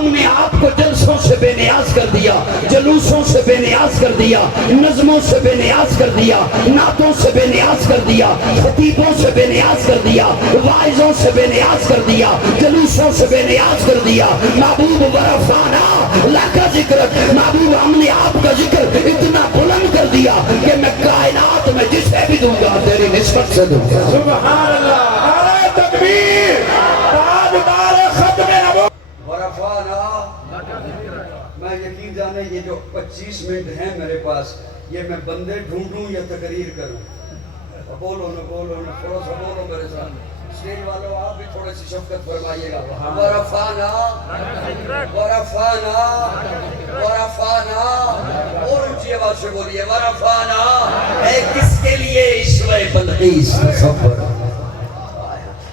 ہم نے آپ کو جلسوں سے بے نیاز کر دیا، جلوسوں سے بے نیاز کر دیا، نظموں سے بے نیاز کر دیا، نعتوں سے بے نیاز کر دیا، خطیبوں سے بے نیاز کر دیا، واعظوں سے بے نیاز کر دیا، جلوسوں سے بے نیاز کر دیا۔ محبوب ورفعنا لک ذکرک، محبوب ہم نے آپ کا ذکر اتنا بلند کر دیا کہ میں کائنات میں جسے بھی دوں گا تیری نسبت سے دوں گا۔ سبحان اللہ، نعرہ تکبیر، تاجدار ختم نبوت۔ ورفعنا، میں یقین جانے یہ جو 25 منٹ ہیں میرے پاس، یہ میں بندے ڈھونڈوں یا تقریر کروں؟ بولو نا تھوڑا سا بولو میرے ساتھ۔ اسٹیج والوں آپ بھی تھوڑے سی شفقت فرمائیے گا۔ ورفعنا ورفعنا ورفعنا، اور اونچی آواز سے بولیے ورفعنا۔ ہے کس کے لیے عشوہ بلقیس تصور،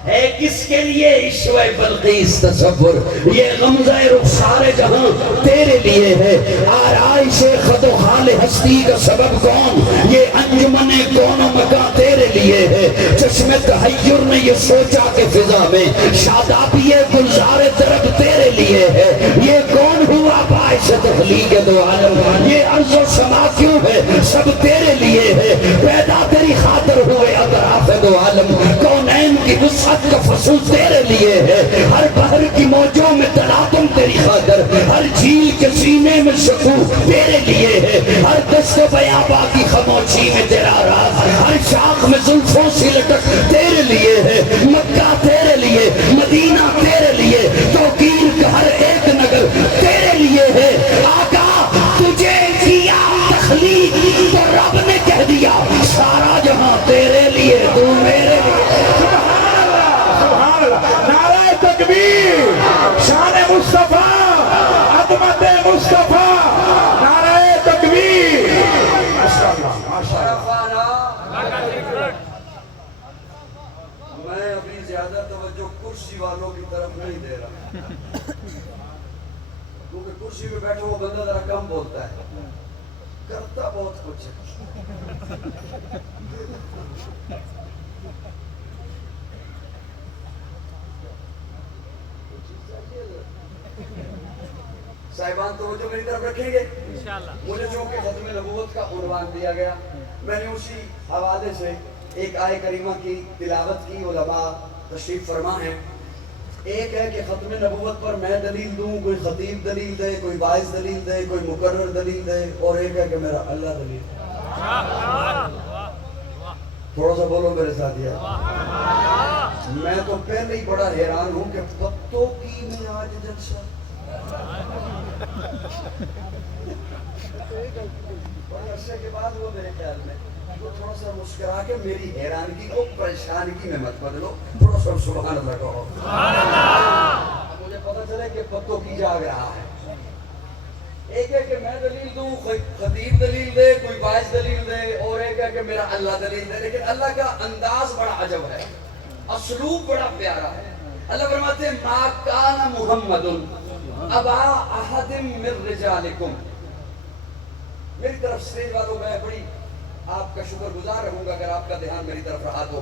ہے کس کے لیے عشوہ بلقیس تصور، یہ غمزہ رخسار جہاں تیرے لیے ہے، آرائش خد و خال ہستی کا سبب کون، یہ انجمن کون و مکان تیرے لیے ہے، چشم تحیر نے یہ سوچا کہ فضا میں شادابی گلزار درب تیرے لیے ہے، یہ کون ہوا باعث تخلیق دو عالم، یہ عرض و سما کیوں ہے سب تیرے لیے ہے، پیدا تیری خاطر ہوئے اطراف دو عالم، کونین کی وسعت کا فصل تیرے لیے ہے، ہر بحر کی موجوں میں تلاطم تیری خاطر، ہر جھیل کے سینے میں سکون تیرے لیے ہے، ہر دست بیابا کی خاموشی میں تیرا راز، ہر شاخ میں زلفوں سی لٹک تیرے لیے ہے، مکہ تیرے لیے، مدینہ تیرے لیے، توقیر کا ہر ایک نگر تیرے لیے ہے، آقا تجھے کیا تخلیق تو رب نے کہہ دیا سارا جہاں تیرے لیے تو میرے لیے۔ نعرہ تکبیر، شان مصطفیٰ، عظمت مصطفیٰ، نعرہ تکبیر۔ ورفعنا، میں ابھی زیادہ توجہ کرسی والوں کی طرف نہیں دے رہا، کیونکہ کرسی پہ بیٹھا وہ بندہ ذرا کم بولتا ہے، کرتا بہت کچھ ہے۔ صاحبان توجہ میری طرف رکھیں گے؟ مجھے چونکہ ختم نبوت کا عنوان دیا گیا، میں نے اسی حوالے سے ایک آیہ کریمہ کی تلاوت کی، علماء تشریف فرما ہیں۔ ایک ہے کہ ختم نبوت پر میں دلیل دوں، کوئی خطیب دلیل دے، کوئی باعث دلیل دے، کوئی مقرر دلیل دے، اور ایک ہے کہ میرا اللہ دلیل دے۔ تھوڑا سا بولو میرے ساتھ یار۔ میں تو پہلے ہی بڑا حیران ہوں کہ پتوں کی میں آج جلسہ، اور عرصے کے بعد وہ میرے خیال میں وہ تھوڑا سا مسکرا کے میری حیرانگی کو پریشانگی میں مت بدلو، تھوڑا سا سبحان اللہ کہو۔ مجھے پتہ چلے کہ پتوں کی جاگ رہا ہے۔ ایک ہے کہ میں دلیل دوں، خطیب دلیل دے، کوئی باعث دلیل دے، اور ایک ہے کہ میرا اللہ دلیل دے۔ لیکن اللہ کا انداز بڑا عجب ہے، اسلوب بڑا پیارا ہے۔ اللہ فرماتے ہیں ما کان محمد ابا احد من رجالکم۔ میری طرف سٹیج والوں میں بڑی آپ کا شکر گزار رہوں گا اگر آپ کا دھیان میری طرف رہا تو۔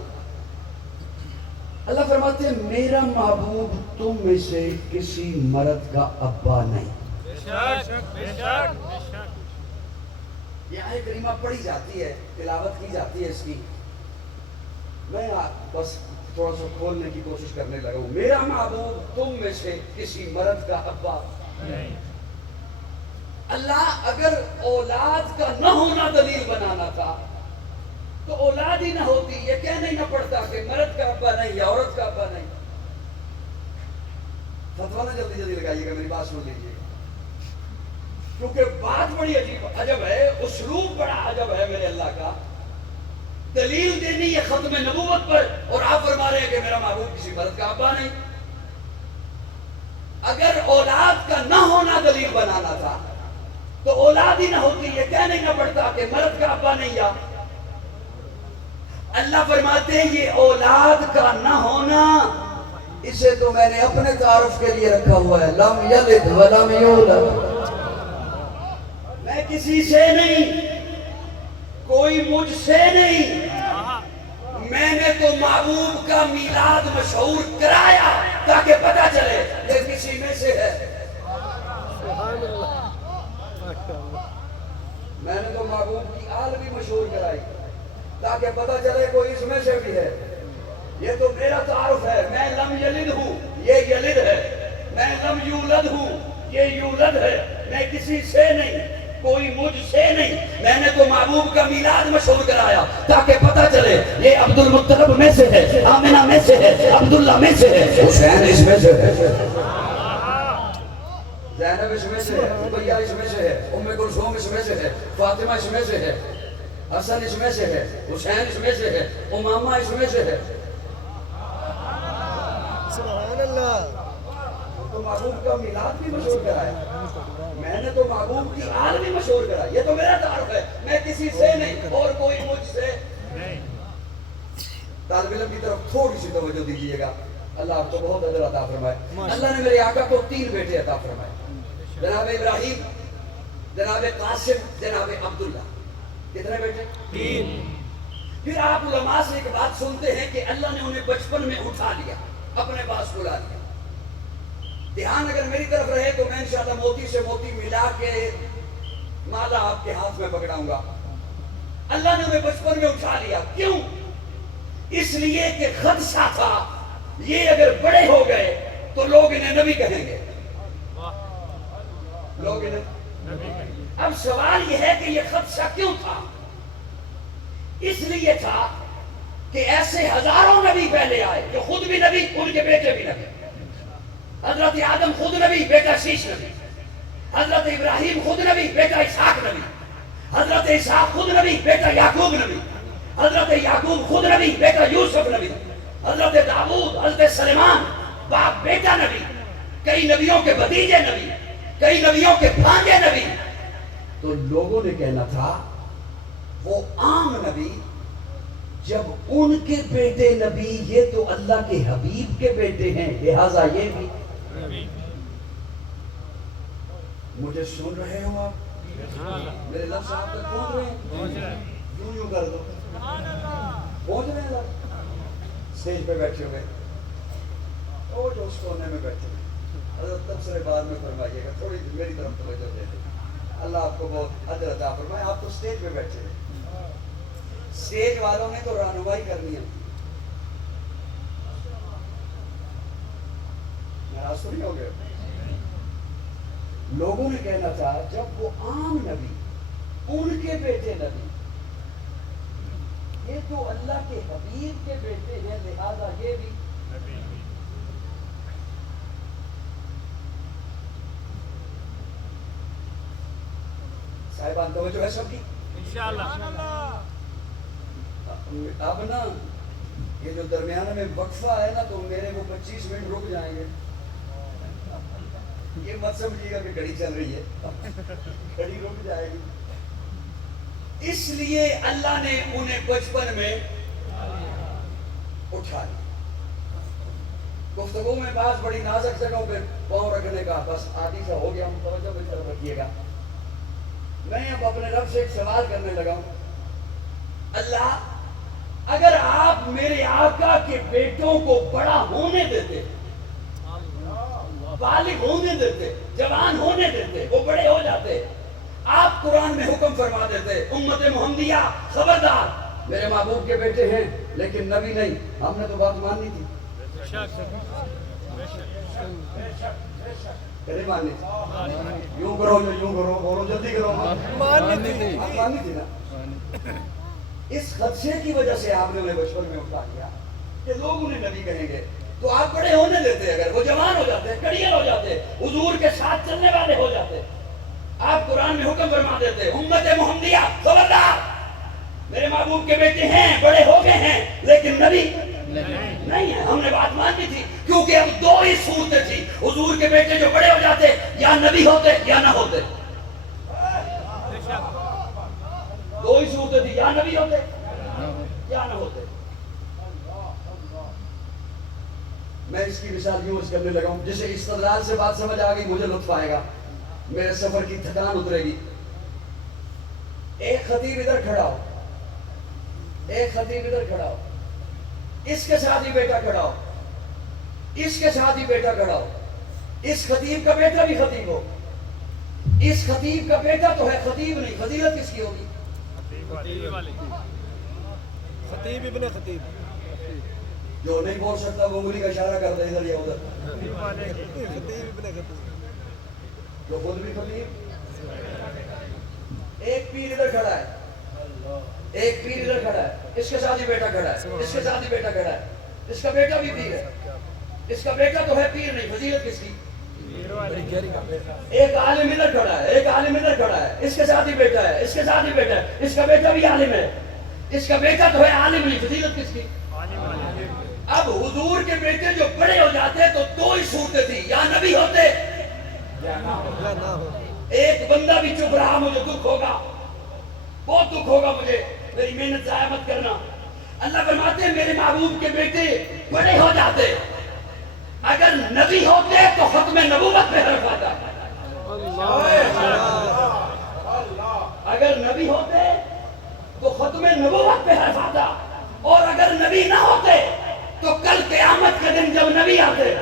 اللہ فرماتے ہیں میرا محبوب تم میں سے کسی مرد کا ابا نہیں۔ یہ آیہ کریمہ پڑھی جاتی ہے، تلاوت کی جاتی ہے اس کی، میں بس تھوڑا سا کھولنے کی کوشش کرنے لگا ہوں۔ میرا محبوب تم میں سے کسی مرد کا ابا نہیں۔ اللہ اگر اولاد کا نہ ہونا دلیل بنانا تھا تو اولاد ہی نہ ہوتی، یہ کہنا ہی نہ پڑتا کہ مرد کا ابا نہیں یا عورت کا ابا نہیں۔ فتویٰ نہ جلدی جلدی لگائیے گا، میری بات سن لیجیے، کیونکہ بات بڑی عجیب عجب ہے، اسلوب بڑا عجب ہے میرے اللہ کا۔ دلیل دینی ہے ختم نبوت پر، اور آپ فرما رہے ہیں کہ میرا محبوب کسی مرد کا ابا نہیں۔ اگر اولاد کا نہ ہونا دلیل بنانا تھا تو اولاد ہی نہ ہوتی، یہ کہنا ہی نہ پڑتا کہ مرد کا ابا نہیں یا۔ اللہ فرماتے ہیں یہ اولاد کا نہ ہونا، اسے تو میں نے اپنے تعارف کے لیے رکھا ہوا ہے، لم یلد ولم یولد۔ میں کسی سے نہیں، کوئی مجھ سے نہیں، میں نے تو محبوب کا میلاد مشہور کرایا تاکہ پتہ چلے یہ کسی میں سے ہے۔ میں نے تو محبوب کی آل بھی مشہور کرائی تاکہ پتہ چلے کوئی اس میں سے بھی ہے. یہ تو میرا تعارف ہے. میں لم یلد ہوں, یہ یلد ہے. میں لم یولد ہوں, یہ یولد ہے. میں کسی سے نہیں, کوئی مجھ سے نہیں. میں نے تو محبوب کا میلاد مشہور کرایا تاکہ پتہ چلے یہ عبد المطلب میں سے ہے, آمنہ میں سے ہے, عبداللہ میں سے ہے, حسین اس میں سے ہے, زینب اس میں سے ہے, رقیہ اس میں سے ہے, ام کلثوم اس میں سے ہے, فاطمہ اس میں سے ہے, حسن اس میں سے ہے, حسین اس میں سے ہے, امامہ اس میں سے ہے. سبحان اللہ. تو محبوب کا میلاد بھی مشہور کرایا. میں نے تو محبوب کی آل بھی مشہور کرائی. یہ تو میرا تعارف ہے. میں کسی سے نہیں اور کوئی مجھ سے نہیں. طالب علم کی طرف تھوڑی سی توجہ دیجیے گا. اللہ آپ کو بہت اجر عطا فرمائے. اللہ نے میرے آقا کو 3 بیٹے عطا فرمائے, جناب ابراہیم, جناب قاسم, جناب عبداللہ. کتنے بیٹے؟ 3. پھر آپ علماء سے ایک بات سنتے ہیں کہ اللہ نے انہیں بچپن میں اٹھا لیا, اپنے پاس بلا لیا. دھیان اگر میری طرف رہے تو میں انشاءاللہ موتی سے موتی ملا کے مالا آپ کے ہاتھ میں پکڑاؤں گا. اللہ نے انہیں بچپن میں اٹھا لیا. کیوں؟ اس لیے کہ خدشہ تھا یہ اگر بڑے ہو گئے تو لوگ انہیں نبی کہیں گے. لوگ انہیں. اب سوال یہ ہے کہ یہ خدشہ کیوں تھا؟ اس لیے تھا کہ ایسے ہزاروں نبی پہلے آئے جو خود بھی نبی, ان کے بیٹے بھی نبی. حضرت آدم خود نبی, بیٹا شیش نبی. حضرت ابراہیم خود نبی, بیٹا اسحاق نبی. حضرت اسحاق خود نبی, بیٹا یعقوب نبی. حضرت یعقوب خود نبی, بیٹا یوسف نبی. حضرت داؤد, حضرت سلیمان, باپ بیٹا نبی. کئی نبیوں کے بھتیجے نبی, کئی نبیوں کے بھانجے نبی. تو لوگوں نے کہنا تھا وہ عام نبی, جب ان کے بیٹے نبی, یہ تو اللہ کے حبیب کے بیٹے ہیں, لہٰذا یہ بھی. مجھے سن رہے ہو آپ؟ میرے لفظ آپ تک پہنچ رہے ہیں؟ یوں کر دو. پہنچ رہے ہیں لفظ؟ اسٹیج پہ بیٹھے ہوئے اور جو اس کونے میں بیٹھے ہوئے, حضرت تبصرے بعد میں فرمائیے گا, تھوڑی میری طرف توجہ دے دیں. اللہ آپ کو بہت اجر عطا فرمائے. آپ تو اسٹیج پہ بیٹھے ہوئے, اسٹیج والوں نے تو رہنمائی کرنی ہے. ناراض تو نہیں ہو گئے؟ لوگوں نے کہنا تھا جب وہ عام نبی, ان کے بیٹے نبی, یہ تو اللہ کے حبیب کے بیٹے ہیں, لہذا یہ بھی. صاحبان توجہ ہے سب کی انشاءاللہ. اب نا یہ جو درمیان میں وقفہ ہے نا, تو میرے وہ 25 منٹ رک جائیں گے. یہ مت سمجھیے گا کہ گھڑی چل رہی ہے, گھڑی رک جائے گی. اس لیے اللہ نے انہیں بچپن میں اٹھا لیا. گفتگو میں بعض بڑی نازک جگہوں پہ پاؤں رکھنے کا بس عادی سا ہو گیا, متوجہ کی طرف رکھیے گا. میں اب اپنے رب سے ایک سوال کرنے لگا ہوں. اللہ, اگر آپ میرے آقا کے بیٹوں کو بڑا ہونے دیتے, بالغ ہونے دیتے, جوان ہونے دیتے, وہ بڑے ہو جاتے, آپ قرآن میں حکم فرما دیتے, امت محمدیہ خبردار, میرے محبوب کے بیٹے ہیں لیکن نبی نہیں, ہم نے تو بات ماننی تھی. ماننی تھی. یوں کرو, یوں کرو, بولو جلدی کرو. ماننی تھی نا. اس خدشے کی وجہ سے آپ نے انہیں بچپن میں اٹھا لیا کہ لوگ انہیں نبی کہیں گے, تو آپ بڑے ہونے دیتے. اگر وہ جوان ہو جاتے, کڑیل ہو جاتے, حضور کے ساتھ چلنے والے ہو جاتے, آپ قرآن میں حکم فرما دیتے, امت محمدیہ خبردار, میرے محبوب کے بیٹے ہیں, بڑے ہو گئے ہیں لیکن نبی نہیں ہے. ہم نے بات ماننی تھی, کیونکہ اب 2 ہی صورتیں تھی. حضور کے بیٹے جو بڑے ہو جاتے, یا نبی ہوتے یا نہ ہوتے. 2 ہی صورتیں تھی, یا نبی ہوتے یا نہ ہوتے. میں اس کی مثال یوں کرنے لگا ہوں, جسے استدلال سے بات سمجھ آ گئی, مجھے لطف آئے گا, میرے سفر کی تھکان اترے گی. ایک خطیب ادھر کھڑا ہو, ایک خطیب ادھر کھڑا ہو, اس کے ساتھ ہی بیٹا کھڑا ہو, اس کے ساتھ ہی بیٹا کھڑا ہو, اس خطیب کا بیٹا بھی خطیب ہو, اس خطیب کا بیٹا تو ہے، خطیب نہیں، فضیلت کس کی ہوگی؟ خطیب ابن خطیب، جو نہیں بول سکتا وہ انگلی کا اشارہ کرتا ہے ادھر یا ادھر، خطیب ابن خطیب، جو خود بھی خطیب۔ ایک پیر ادھر کھڑا ہے، ایک پیر ادھر کھڑا ہے، اس کے ساتھ ہی بیٹا کھڑا ہے، اس کے ساتھ ہی بیٹا کھڑا ہے، اس کا بیٹا بھی پیر ہے، اس کا بیٹا تو ہے پیر نہیں، فضیلت کس کی؟ ایک عالم ادھر کھڑا ہے، ایک عالم ادھر کھڑا ہے، اس کے ساتھ ہی بیٹا ہے، اس کے ساتھ ہی بیٹا ہے، اس کا بیٹا بھی عالم ہے، اس کا بیٹا تو ہے عالم نہیں، فضیلت کس کی؟ اب حضور کے بیٹے جو بڑے ہو جاتے تو دو ہی صورتیں تھی، یا نبی ہوتے، ایک بندہ بھی چپ رہا مجھے دکھ ہوگا، بہت دکھ ہوگا مجھے، میری محنت ضائع مت کرنا۔ اللہ فرماتے ہیں میرے محبوب کے بیٹے بڑے ہو جاتے، اگر نبی ہوتے تو ختم نبوت پہ حرف آتا، اگر نبی ہوتے تو ختم نبوت پہ حرف آتا، اور اگر نبی نہ ہوتے تو کل قیامت کے دن جب نبی آتے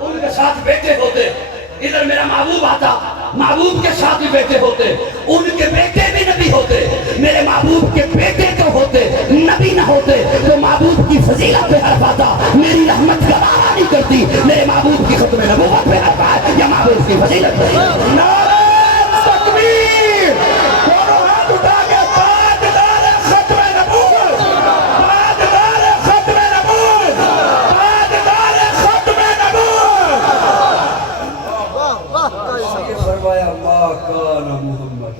ان کے ساتھ بیٹے ہوتے، ادھر میرا محبوب آتا، محبوب کے ساتھ بھی بیٹے ہوتے، ان کے بیٹے بھی نبی ہوتے، میرے محبوب کے بیٹے تو ہوتے، نبی نہ ہوتے تو محبوب کی فضیلت پہ حرف آتا، میری رحمت گوارا نہیں کرتی، میرے محبوب کی ختم نبوت پہ حرف آئے یا محبوب کی فضیلت پہ۔ نعرہ تکبیر، دونوں ہاتھ اٹھا کے تاجدار ختم نبوت، تاجدار ختم نبوت، تاجدار ختم نبوت۔ یہ فرمایا ما کان محمد،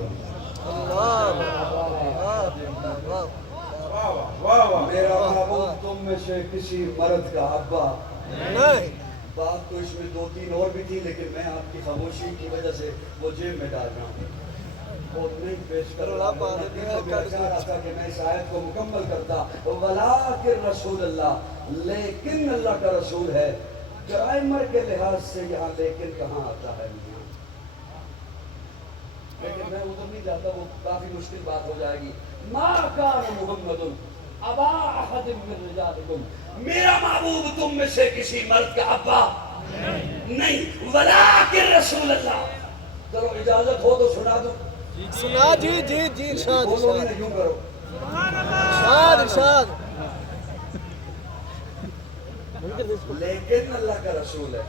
میرا محبوب تم میں سے کسی مرد کا ابا، نہیں، بات تو اس میں دو تین اور بھی تھی لیکن میں آپ کی خاموشی کی وجہ سے وہ جیب میں ڈال رہا ہوں اور نہیں پیش کر رہا ہوں، چاہ رہا تھا کہ میں اس آیت کو مکمل کرتا، وَلَٰكِن رسول اللہ، لیکن اللہ کا رسول ہے، گرامر کے لحاظ سے یہاں لیکن کہاں آتا ہے میاں، لیکن میں ادھر نہیں جاتا، وہ کافی مشکل بات ہو جائے گی۔ ما کان محمد ابا احد من رجالکم، میرا محبوب تم میں سے کسی مرد کا ابا نہیں، ولیکن رسول اللہ۔ چلو اجازت ہو تو سنا دو، سنا، جی جی جی، ارشاد بولو گے ارشاد نا یوں کرو، ارشاد ارشاد، لیکن اللہ کا رسول ہے،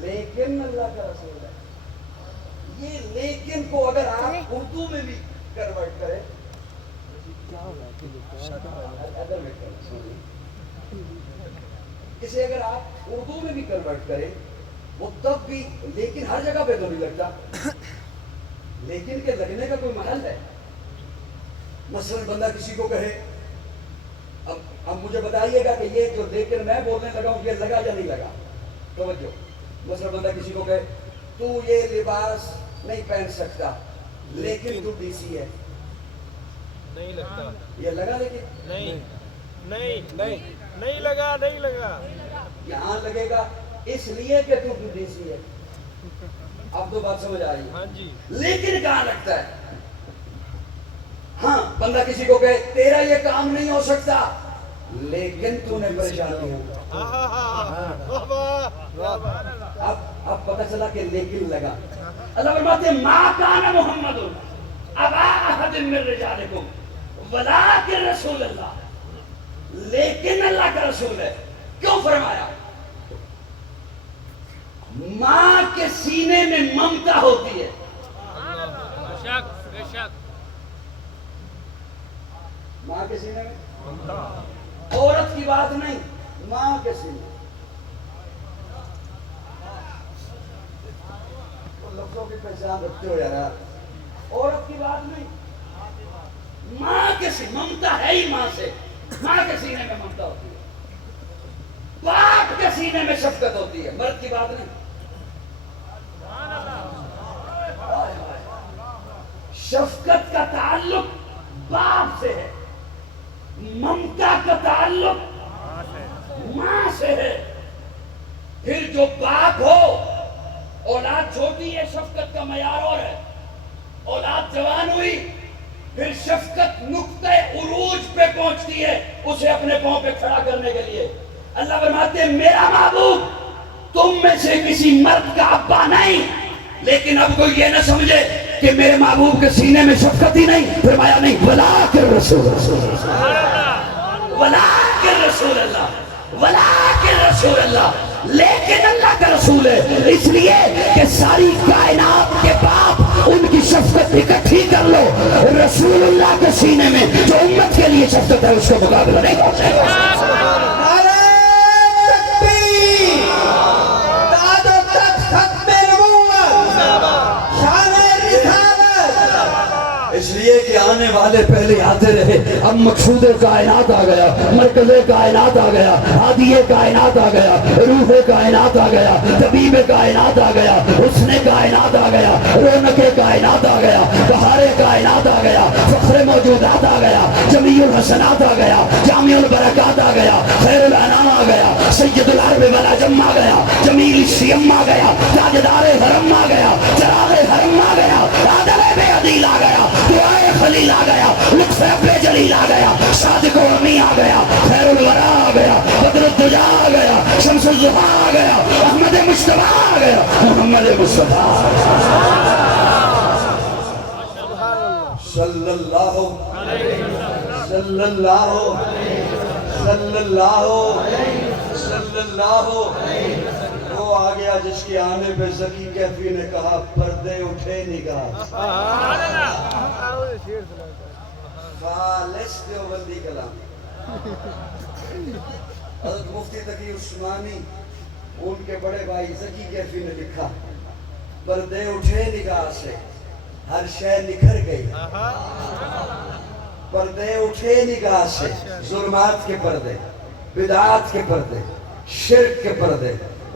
لیکن اللہ کا رسول ہے۔ یہ لیکن کو اگر آپ اردو میں بھی کنورٹ کریں، اسے اگر آپ اردو میں بھی کنورٹ کریں وہ تب بھی لیکن ہر جگہ پہ تو نہیں لگتا، لیکن کے لگنے کا کوئی محل ہے۔ مثلا بندہ کسی کو کہے، اب مجھے بتائیے گا کہ یہ جو لیکن میں بولنے لگا ہوں یہ لگا یا نہیں لگا، توجہ۔ مثلا بندہ کسی کو کہے تو یہ لباس نہیں پہن سکتا لیکن تو ڈی سی ہے، نہیں لگتا، یہ لگا لیکن نہیں نہیں نہیں نہیں لگا، نہیں لگا، یہاں لگے گا اس لیے کہ تو ڈی سی ہے۔ اب تو بات سمجھ آئی، ہاں جی، لیکن کہاں لگتا ہے؟ ہاں بندہ کسی کو کہے تیرا یہ کام نہیں ہو سکتا لیکن تو نے پریشانی ہو، اب پتہ چلا کہ لیکن لگا۔ اللہ فرماتے ہیں ما کان محمد ابا احد من رجالکم ولکن رسول اللہ، لیکن اللہ کا رسول ہے۔ کیوں فرمایا؟ ماں کے سینے میں ممتا ہوتی ہے، ماں کے سینے میں، عورت کی بات نہیں، ماں کے سینے، لفظوں کی پہچان رکھتے ہو یار، عورت کی بات نہیں، ماں کے سینے، ممتا ہے ہی ماں سے، ماں کے سینے میں ممتا ہوتی ہے، باپ کے سینے میں شفقت ہوتی ہے، مرد کی بات نہیں۔ شفقت کا تعلق باپ سے ہے، ممتا کا تعلق ماں سے ہے۔ پھر جو باپ ہو، اولاد چھوٹی ہے شفقت کا معیار اور ہے، اولاد جوان ہوئی پھر شفقت نقطہ عروج پہ پہنچتی ہے اسے اپنے پاؤں پہ کھڑا کرنے کے لیے۔ اللہ فرماتے ہیں میرا محبوب تم میں جیسے کسی مرد کا ابا نہیں، لیکن اب کوئی یہ نہ سمجھے کہ میرے محبوب کے سینے میں شفقت ہی نہیں، فرمایا نہیں، ولیکن رسول اللہ، ولیکن رسول اللہ، ولیکن رسول اللہ، لیکن اللہ کا رسول ہے، اس لیے کہ ساری کائنات کے باپ ان کی شفقت اکٹھی کر لو، رسول اللہ کے سینے میں جو امت کے لیے شفقت ہے اس کا مقابلہ نہیں ہو سکے گا۔ اس لیے کہ آنے والے پہلے آتے رہے، اب مقصود کائنات آ گیا، مرکز کائنات آ گیا، ہادی کائنات آ گیا، روح کائنات آ گیا، طبیب کائنات آ گیا، حسن کائنات آ گیا، رونق کائنات آ گیا، بہار کائنات آ گیا، فخر موجودات آ گیا، جمیع الحسنات آ گیا، جامع البرکات آ گیا، خیر الانام آ گیا، سید العرب والاجم آ گیا، جمیل الشیم آ گیا، تاجدار حرم آ گیا، چراغ حرم آ گیا، عادل بے عدیل آ گیا، دعائے خلیل آ گیا، لطف رب جلیل آ گیا، صادق و امی آ گیا، خیر الورا آ گیا، بدر الدجا آ گیا، شمس الضحا آ گیا، احمد مصطفیٰ آ گیا، محمد مصطفیٰ صلی اللہ صلی اللہ صلی اللہ صلی اللہ۔ وہ آ گیا جس کے آنے پہ زکی کیفی نے کہا پردے اٹھے نگاہ، خالص دیوبندی کلام۔ حضرت مفتی تقی عثمانی ان کے بڑے بھائی زکی کیفی نے لکھا پردے اٹھے نگاہ سے ہر شے نکھر گئی، پردے اٹھے نگاہ سے، ظلمات کے پردے، بدعات کے پردے، شرک کے پردے،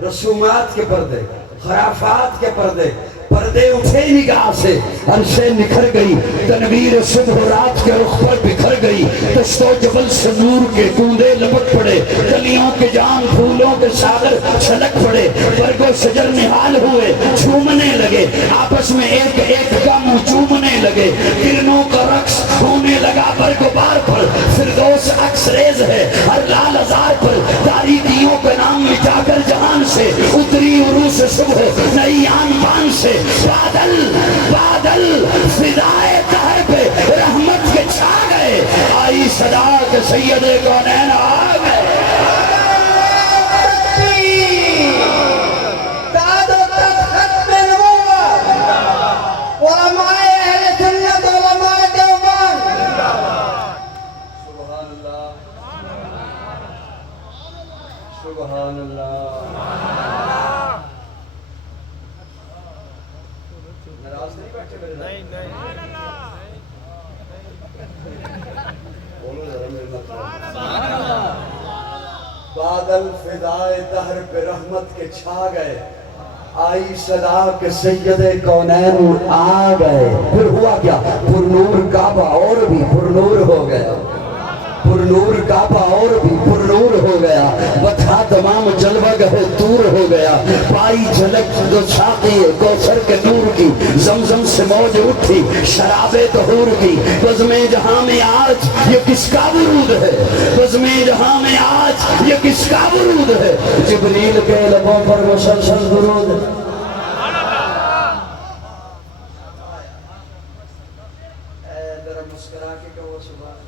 رسومات کے پردے، خرافات کے پردے، پردے اٹھے نگاہ سے، ہر شے نکھر گئی، تنویر صبح و رات کے رخ پر بکھر گئی، دشت و جبل سے نور کے توندے لپٹ پڑے، کلیوں کے جام پھولوں کے ساغر چھلک پڑے، برگ و شجر نہال ہوئے جھومنے لگے، آپس میں ایک ایک کا منہ چومنے لگے، کرنوں کا رقص ہونے لگا برگ و بار پر، فردوس عکس ریز ہے ہر لال ازار پر، تاریکیوں کا نام مٹا کر جہان سے اتری عروس صبح نئی آن بان سے، بادل بادل فضائے دہر پہ رحمت کے چھا گئے، آئی صدا کہ سید کونین آ گئے۔ سبحان اللہ۔ ناراض نہیں بیٹھے میرے نہیں نہیں بولو ذرا میرے مطلب۔ بادل فضائے دہر پہ رحمت کے چھا گئے، آئی صدا کہ سید کونین آ گئے۔ پھر ہوا کیا؟ پر نور کعبہ اور بھی پر نور ہو گیا، پر نور کعبہ اور بھی پر نور ہو گیا، بتھا تمام جلوہ گہ دور ہو گیا، پائی جھلک جو ساقی کوثر کے نور کی، زمزم سے موج اٹھی شراب طہور کی، بزم جہاں میں آج یہ کس کا ورود ہے، بزم جہاں میں آج یہ کس کا ورود ہے، جبریل کے لبوں پر مسلسل درود ہے۔ ذرا مسکرا کے کہو سبحان اللہ۔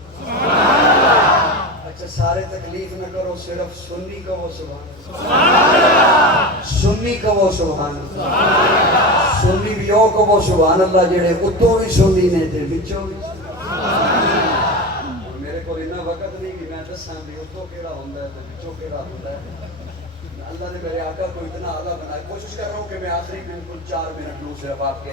اچھا سارے تکلیف نہ کرو، صرف سنی کہو سبحان اللہ، سنی کہو سبحان اللہ، سنی بھی او کہو سبحان اللہ جڑے اتوں بھی سنی نے تے وچوں بھی۔ میرے کو اتنا وقت نہیں کہ میں دساں بھی اتوں کیڑا ہوندا ہے تے وچوں کیڑا ہوندا ہے۔ اللہ نے میرے آقا کو اتنا اعلیٰ بنایا، کوشش کر رہا ہوں کہ میں آخری بالکل 4 منٹ لوں صرف آپ کے۔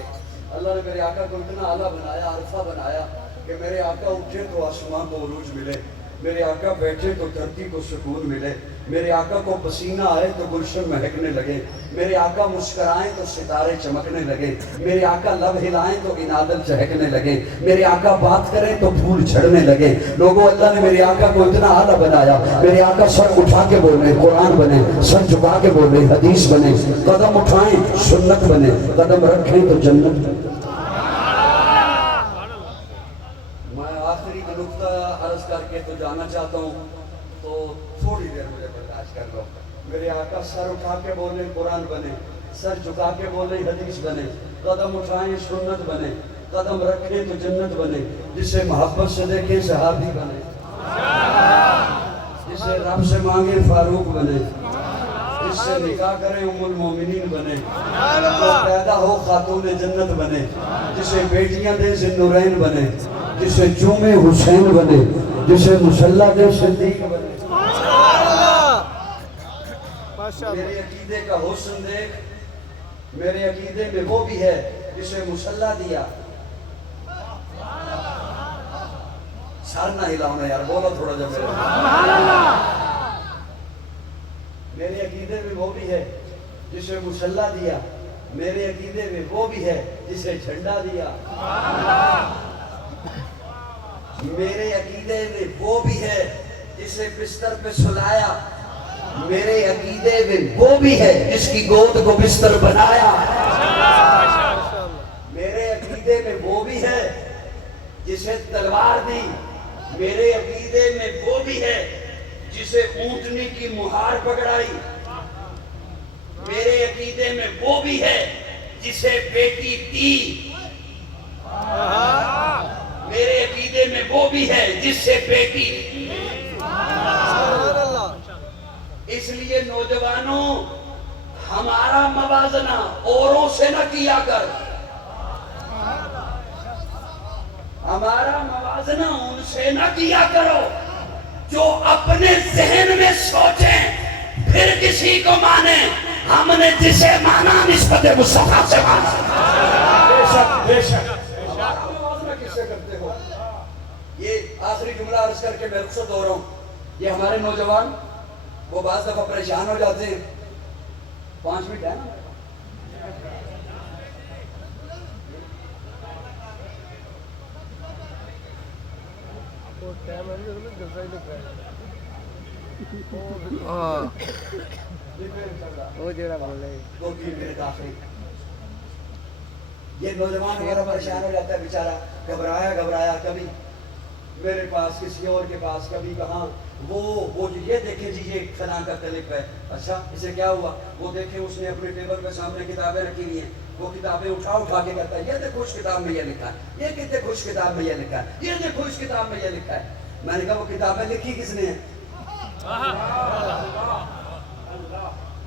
اللہ نے میرے آقا کو اتنا اعلیٰ بنایا، عرفہ بنایا کہ میرے آقا اٹھے تو آسمان کو عروج ملے، میرے آقا بیٹھے تو دھرتی کو سکون ملے، میرے آقا کو پسینہ آئے تو گلشن مہکنے لگے، میرے آقا مسکرائیں تو ستارے چمکنے لگے، میرے آقا لب ہلائیں تو انادل چہکنے لگے، میرے آقا بات کریں تو پھول جھڑنے لگے۔ لوگوں اللہ نے میرے آقا کو اتنا اعلیٰ بنایا، میرے آقا سر اٹھا کے بولے قرآن بنے، سر جھکا کے بولے حدیث بنے، قدم اٹھائیں سنت بنے، قدم رکھیں تو جنت بنے۔ عرض کر کے تو جانا چاہتا ہوں، تو تھوڑی دیر مجھے برداشت کر لو۔ میرے آقا سر اٹھا کے بولے قرآن بنے، سر جھکا کے بولے حدیث بنے، قدم اٹھائیں سنت بنے، قدم رکھیں تو جنت بنے، جسے محبت سے دیکھیں صحابی بنے، جسے رب سے مانگے فاروق بنے، جس سے نکاح کریں ام المومنین بنے، جو پیدا ہو خاتون جنت بنے، جسے بیٹیاں دے ذوالنورین بنے، جسے چومے حسین بنے، جسے مسلح دے صدیق بنے۔ میرے عقیدے کا حسن دیکھ، میرے عقیدے میں وہ بھی ہے جسے مسلح دیا۔ سر نہ ہلاؤ یار، بولا تھوڑا جا میرے عقیدے میں وہ بھی ہے جسے مسلح دیا، میرے عقیدے میں وہ بھی ہے جسے جھنڈا دیا، میرے عقیدے میں وہ بھی ہے جسے بستر پہ سلایا، میرے عقیدے میں وہ بھی ہے جس کی گود کو بستر بنایا، میرے عقیدے میں وہ بھی ہے جسے تلوار دی، میرے عقیدے میں وہ بھی ہے جسے اونٹنی کی مہار پکڑائی، میرے عقیدے میں وہ بھی ہے جسے بیٹی دی، میرے عقیدے میں وہ بھی ہے جس سے بیٹی دی۔ اس لیے نوجوانوں، ہمارا موازنہ اوروں سے نہ کیا کر، ہمارا موازنہ ان سے نہ کیا کرو جو اپنے ذہن میں سوچیں پھر کسی کو مانیں۔ ہم نے جسے مانا نسبت مصطفیٰ سے مانا۔ بے شک بے شک۔ ہمارا موازنہ کس سے کرتے ہو؟ یہ آخری جملہ عرض کر کے میں رخصت ہو رہا ہوں۔ یہ ہمارے نوجوان وہ بعض دفعہ پریشان ہو جاتے ہیں، 5 منٹ ہے نا، دو تین منٹ آخری۔ یہ نوجوان ہمارا پریشان ہو جاتا ہے بیچارہ، گھبرایا کبھی میرے پاس، کسی اور کے پاس، کبھی کہاں، وہ یہ دیکھیں جی یہ فلاں کا کلپ ہے، اچھا اسے کیا ہوا؟ وہ دیکھیں اس نے اپنے ٹیبل پہ سامنے کتابیں رکھی ہوئی ہیں، وہ کتابیں اٹھا کے کہتا ہے یہ دیکھو اس کتاب میں یہ لکھا ہے، یہ کتنے خوش کتاب میں یہ لکھا ہے، یہ دیکھو اس کتاب میں یہ لکھا ہے۔ میں نے کہا وہ کتابیں لکھی کس نے ہیں؟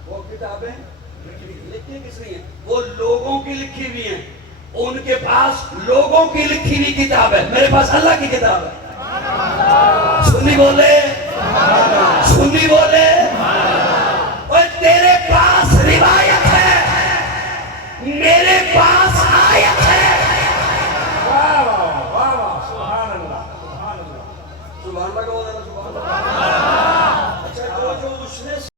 وہ کتابیں لکھی کس نے ہیں؟ وہ لوگوں کی لکھی ہوئی ہیں، ان کے پاس لوگوں کی لکھی ہوئی کتاب ہے، میرے پاس اللہ کی کتاب ہے۔ سنی بولے، سنی بولے، اور تیرے پاس روایت ہے، میرے پاس آیت ہے۔ واہ واہ واہ واہ، سبحان اللہ سبحان اللہ سبحان اللہ کا بولا، سبحان اللہ۔